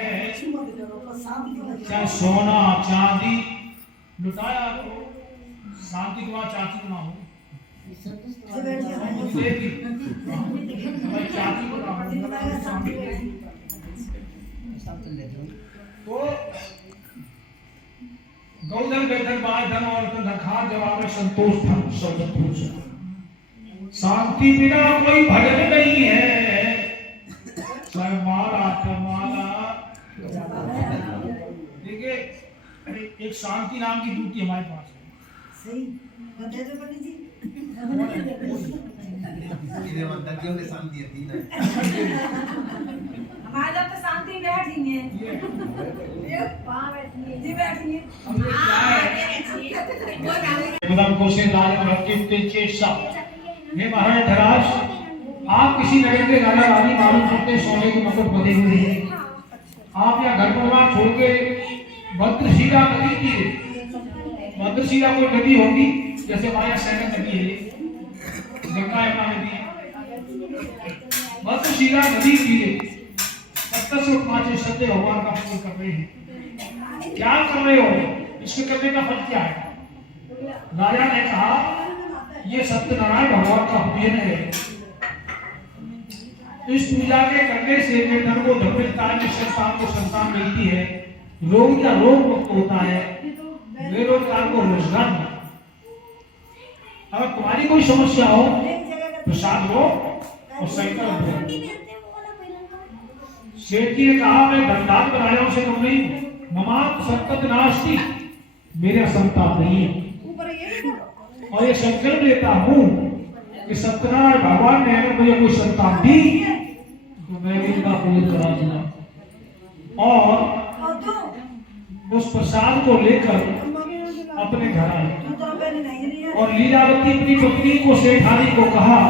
चाहे सोना चांदी लुटाया करो। शांति के बाद चाची को ना हो चाची को ना हो तो गौधन वेधन बाय धन और धनखार जवाब में संतोष धन शब्द पूछ। शांति बिना कोई भजन नहीं है चाहे माला माला। देखिए एक शांति नाम की ड्यूटी हमारे पास है। सही बता दो पंडित जी। इधर बंदा क्यों ने शांति दी ना हमारे तो शांति बैठी है ये वहां बैठी है जी बैठी है। एकदम कोशिश राजा भक्ति तेजेशा हे महाराज धराज आप किसी नगर के राजा रानी मालूम करते सोने की मुकुट बंधे हुए हैं। आप यहाँ घर परिवार छोड़ के भद्रशिला नदी की भद्रशिला कोई नदी होगी जैसे हमारे यहाँ सैकड़ नदी है गंगा यमुना नदी है। भद्रशिला नदी की 70 सत्य भगवान का पूजन कर रहे हैं। क्या कर रहे हो इसके करने का फल क्या है। राजा ने कहा ये सत्यनारायण भगवान का पूजन है। इस पूजा के करने से निर्धन को धन मिलता है संतान को संतान मिलती है रोग या रोग मुक्त होता है बेरोजगार को रोजगार मिलता है। अगर तुम्हारी कोई समस्या हो प्रसाद लो और संकल्प लो। सेठ जी ने कहा मैं धनदान बनाया से कम नहीं ममात संकट नास्ति मेरा संतान नहीं है और ये संकल्प लेता हूँ कि सत्यनारायण भगवान ने अगर मुझे कोई संतान दी तो मैं भी उनका पूजन करा दूंगा और उस प्रसाद को लेकर अपने घर आए और लीलावती अपनी पत्नी को सेठानी को कहा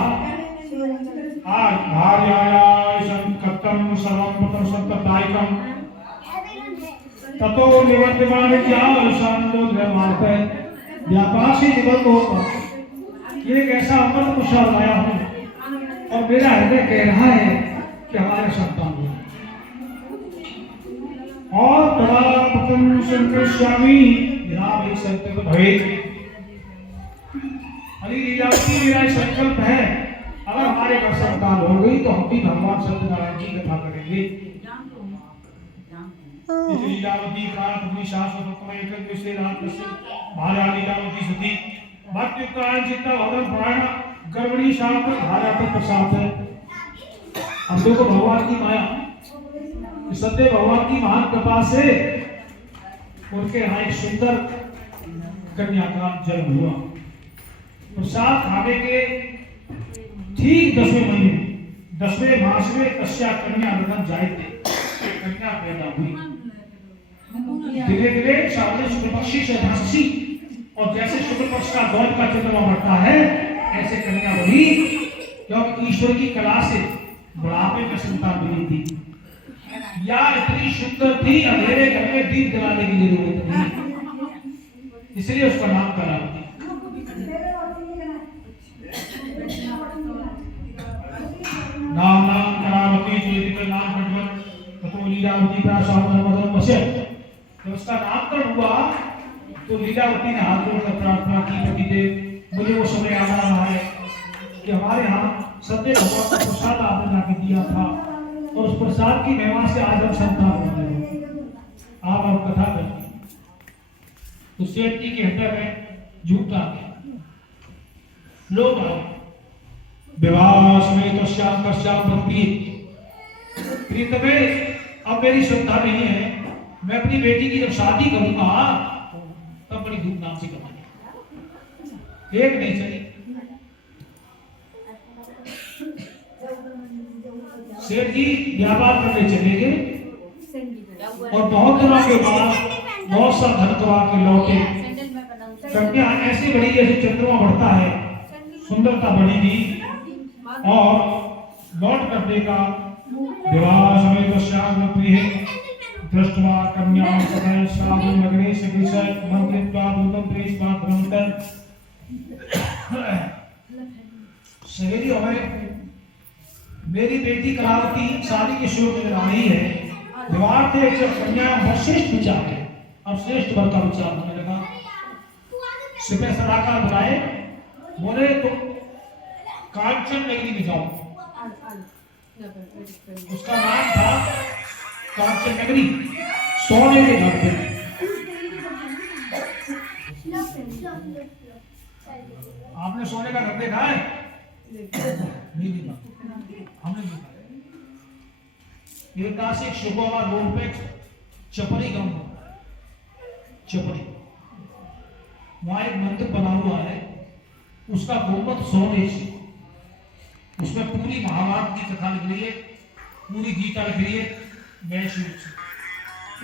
आज भार्याया संकटम सर्वम संकटदायकम ततो निवर्तमान ज्ञान शांतो धर्मार्थ व्यापासी जीवन को ये एक ऐसा अमृत कुशल लाया हूँ और मेरा हृदय कह रहा है कि हमारे संतान हो। और बड़ा पतन शंकर स्वामी जनाब एक संकल्प भवे हरि लीलावती मेरा संकल्प है, अगर हमारे घर संतान हो गई तो हम भी भगवान सत्यनारायण की कथा करेंगे। लीलावती प्राण अपनी शाश्वत उत्तम एक विषय रात से भार्या लीलावती सती भक्ति उत्तरायण चित्ता भगवान पुराण गर्भणी शाप भार्या पर प्रसाद है। हम लोग को भगवान की माया सत्य भगवान की महान कृपा से उनके यहाँ एक सुंदर कन्या का जन्म हुआ। प्रसाद खाने के ठीक 10वें महीने 10वें मास में कश्या कन्या रतन जाए थे, कन्या पैदा हुई। धीरे धीरे सामने शुक्ल पक्षी से धसी और जैसे शुक्ल पक्ष का गौर का चंद्रमा बढ़ता है ऐसे कन्या बनी, क्योंकि ईश्वर की कला से बुढ़ापे में संतान मिली थी या इतनी शुद्ध थी अंधेरे घर में दीप जलाने की जरूरत नहीं, इसलिए उसका नाम करावती। नाम नाम करावती जो नाम कटवत तो लीलावती का सामने मदन बसे। जब उसका नामकरण हुआ तो लीलावती ने हाथ जोड़कर प्रार्थना की, पतिदेव मुझे वो समय याद आ रहा है कि हमारे यहाँ सत्य भगवान का प्रसाद आपने लाके दिया था और उस प्रसाद की महिमा से आज हम संतान बने हो। आप कथा करती तो सेठ जी के हृदय में झूठ आ गया, लोग आए विवाह में तो श्याम कश्याम भक्ति प्रीतमे अब मेरी श्रद्धा नहीं है, मैं अपनी बेटी की जब शादी करूंगा तब बड़ी धूमधाम से करूंगा। एक नहीं चली, सेठ जी व्यापार करने चले गए और बहुत दिनों के बाद बहुत सा धन कमा के लौटे। कन्या ऐसी बड़ी जैसे चंद्रमा बढ़ता है, सुंदरता बढ़ी थी और लौट करने का विवाह समय तो श्याम प्रिय दृष्टवा कन्या सदय साधु नगरे सकृषय मंत्रित्वा दूतम प्रेस पात्रमतन। सहेली हमें मेरी बेटी कलावती शादी के शुरू में आ रही है, विवाह थे जब कन्या बहुत श्रेष्ठ विचार है, अब श्रेष्ठ वर का विचार होने लगा। सिपह सलाहकार बुलाए, बोले तुम कांचन नगरी में जाओ। उसका नाम था कांचन नगरी, सोने के घर पे। आपने सोने का घर देखा है? नहीं देखा, हमने देखा। एक नासिक शुभवा रोड पे चपरी गांव, चपरी वहां एक मंदिर बना हुआ है, उसका गुंबद सोने से, उसमें पूरी महाभारत की कथा लिख रही है, पूरी गीता लिख रही है, मैं शिव।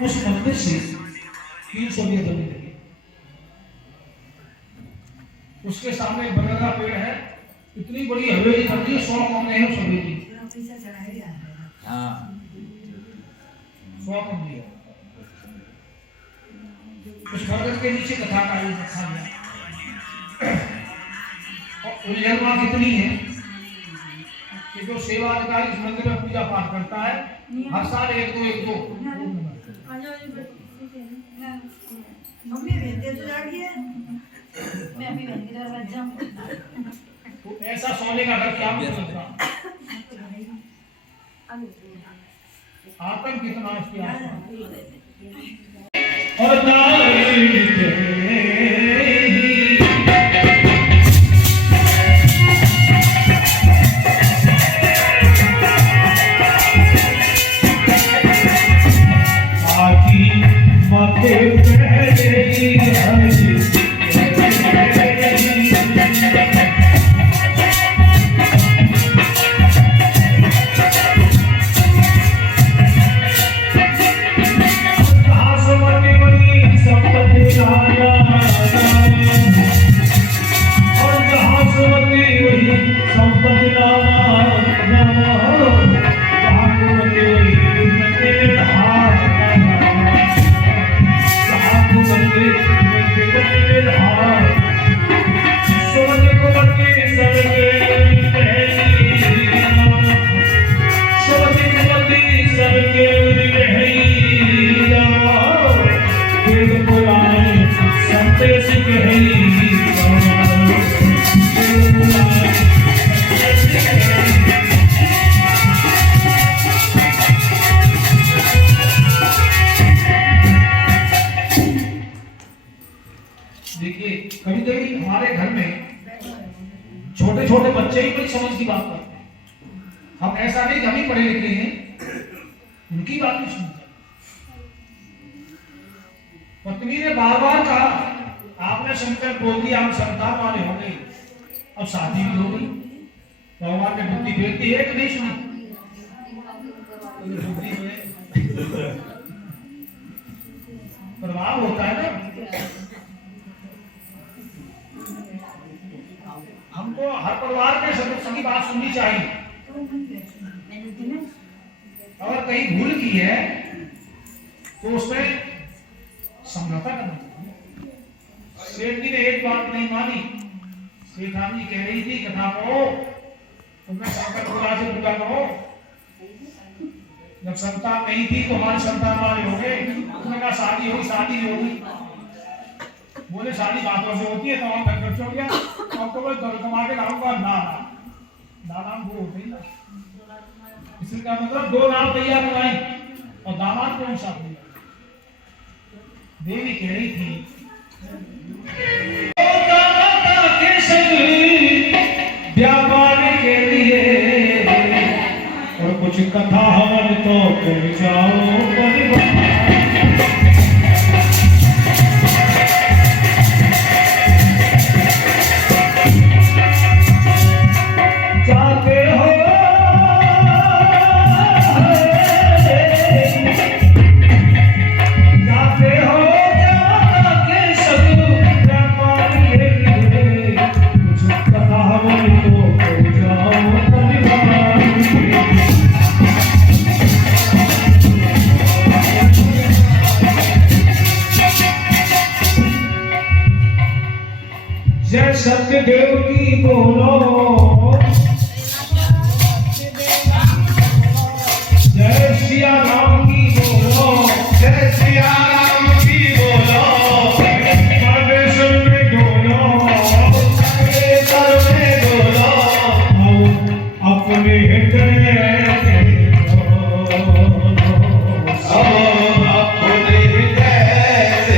उस मंदिर से 300 मीटर दूरी लगी। उसके सामने एक बरगद का पेड़ है, इतनी बड़ी हवेली बनती है, 100 कमरे हैं उस हवेली। 100 कमरे हैं। उस बरगद के नीचे कथा का आयोजन रखा गया। और उल्लेख वहां कितनी है कि जो सेवा अधिकारी इस मंदिर में पूजा पाठ करता है, हर साल एक दो तो ऐसा सोने का घर क्या मिल सकता? आतंक कितना इसके और बच्चे ही बड़ी समझ की बात करते हैं। हम ऐसा नहीं कि हम ही पढ़े लिखे हैं, उनकी बात नहीं सुनते। पत्नी ने बार बार कहा, आपने शंकर बोल दिया हम संतान वाले हो गए, अब शादी भी हो गई, भगवान ने बुद्धि भेज दी, एक नहीं सुनी। बुद्धि जो है प्रभाव होता है ना। हमको हर परिवार के सदस्य की बात सुननी चाहिए। अगर कहीं भूल की है तो उसमें समझौता करना चाहिए। सेठ जी ने एक बात नहीं मानी। सेठानी कह रही थी कथा करो, तुमने शंकर पूजा से पूजा करो। जब संतान नहीं थी तो हमारे संतान वाले हो गए। उसने कहा शादी होगी, शादी होगी। बोले शादी बातों से होती है, तो हम घर छोड़ गया, अब तो मैं घर कमा के लाऊंगा ना नाम वो होते ही ना। इसी का मतलब दो नाम तैयार कराई और दामाद को साथ दिया। देवी कह रही थी के संग व्यापार के लिए और कुछ कथा हवन तो कर जाओ परिवार। जय सत्यदेव की बोलो, जय सिया राम की बोलो, जय सिया राम की बोलो, परमेश्वर में डोलो, परमेश्वर में बोलो, अपने हृदय अपने हृदय से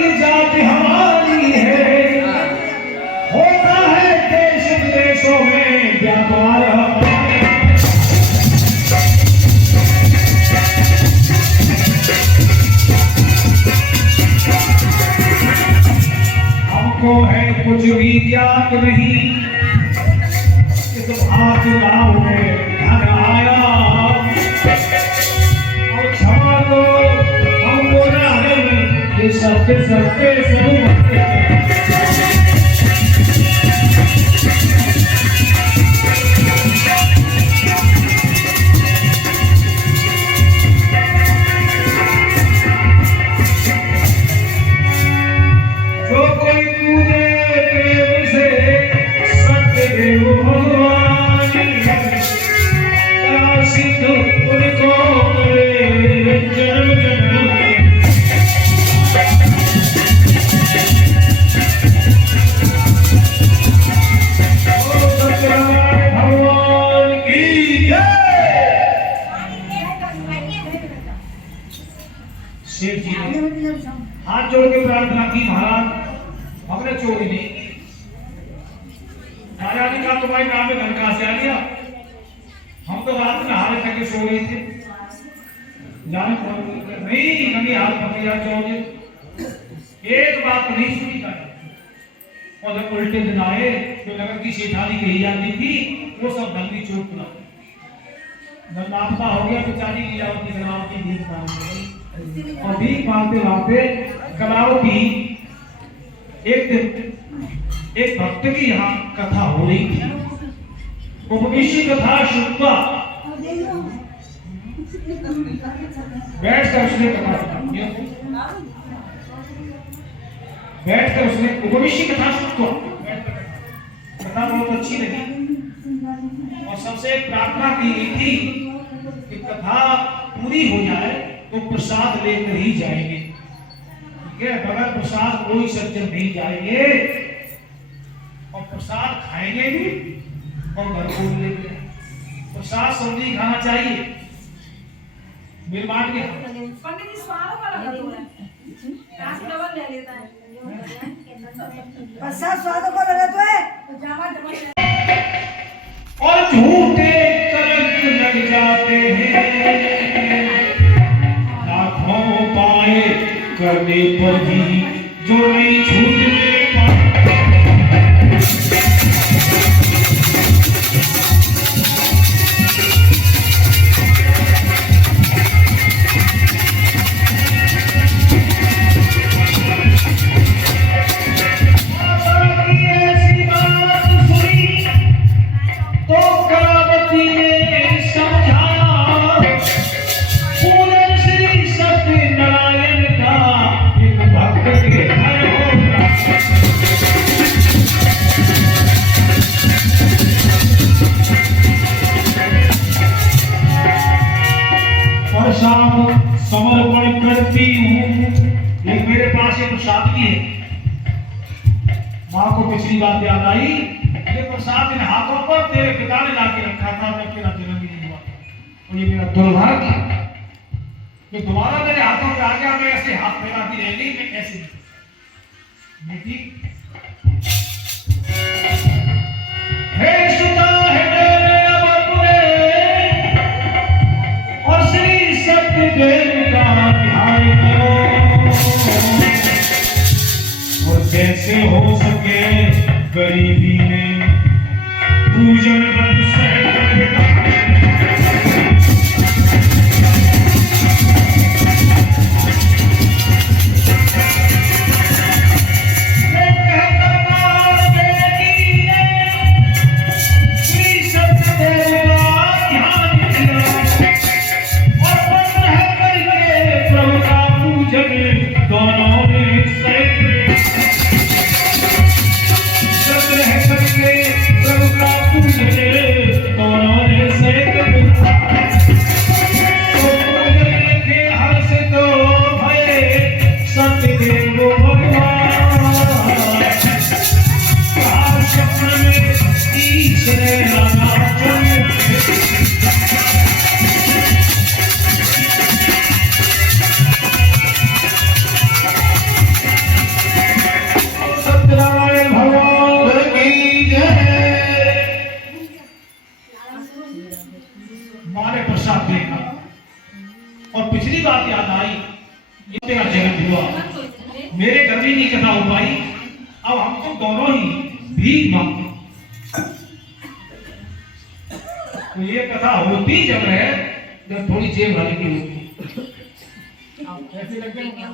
की जात हमारी है, होता है देश विदेशों में व्यापार हमारा। हमको है कुछ भी ज्ञात नहीं, इस भात गाँव में धन आया और क्षमा को हमको ना ये सत्य सत्य सब जो कोई पूजे प्रेम से सत्य देव भगवान का सिद्ध उनको करे जन्म जन्म भगवान की जय। शिव जी ने हाथ जोड़ के प्रार्थना की, महाराज हमने चोरी नहीं की। राजा ने कहा तुम्हारे नाम में धन कहां से आ गया? हम तो रात में हारे थके सो रहे थे, जाने नहीं नंगे हाथ पकड़े चौधरी, एक बात नहीं सुनी जाए। और जब उल्टे दिन आए तो नगर की सेठानी कही जाती थी, वो सब नंगी चोट ना जब नापता हो गया तो चाली लीलावती कलावती भीख मांग गई और भीख मांगते मांगते कलावती एक दिन एक भक्त की यहाँ कथा हो रही थी, उपनिषद कथा शुक्ला बैठकर उसने कथा बैठकर उसने उपनिषद कथा शुक्ला कथा बहुत अच्छी लगी और सबसे प्रार्थना की गई थी कि कथा पूरी हो जाए तो प्रसाद लेकर ही जाएंगे, ठीक है? बगैर प्रसाद कोई सज्जन नहीं जाएंगे और प्रसाद खाएंगे भी और घर को लेंगे। प्रसाद सब्जी खाना चाहिए, निर्माण के पंडित जी स्वाद वाला डबल ले लेता है, प्रसाद स्वाद को ले लेता है तो जामा और झूठे कलंक लग जाते हैं, लाखों पाए करने पर भी जो नहीं छूटने पाए। ऐसी बात सुनी तो कलावती ने समझा, पूरे श्री सत्यनारायण का एक भक्त के घर होगा। प्रसाद समर्पण करती हूँ, एक मेरे पास एक प्रसाद भी है। माँ को पिछली बात याद आई, ये प्रसाद इन हाथों पर तेरे पिता ने लाके रखा था जब तेरा जन्म भी नहीं हुआ, और ये मेरा दुर्भाग्य कि दोबारा मेरे हाथों पे आ गया। मैं ऐसे हाथ फैलाती रह गई, मैं ऐसे बेटी हे सुता है मेरे अब अपने और श्री सत्यदेव का ध्यान करो, और कैसे हो सके गरीबी में पूजन बंद से दोनों ने सत्य है करके माँ ने प्रसाद देखा और पिछली बात याद आई, ये तेरा जगत हुआ, मेरे घर में नहीं कथा हो पाई, अब हम तो दोनों ही भीख मांगते। तो ये कथा होती जब है जब थोड़ी जेब वाली की होती। ऐसी लगती है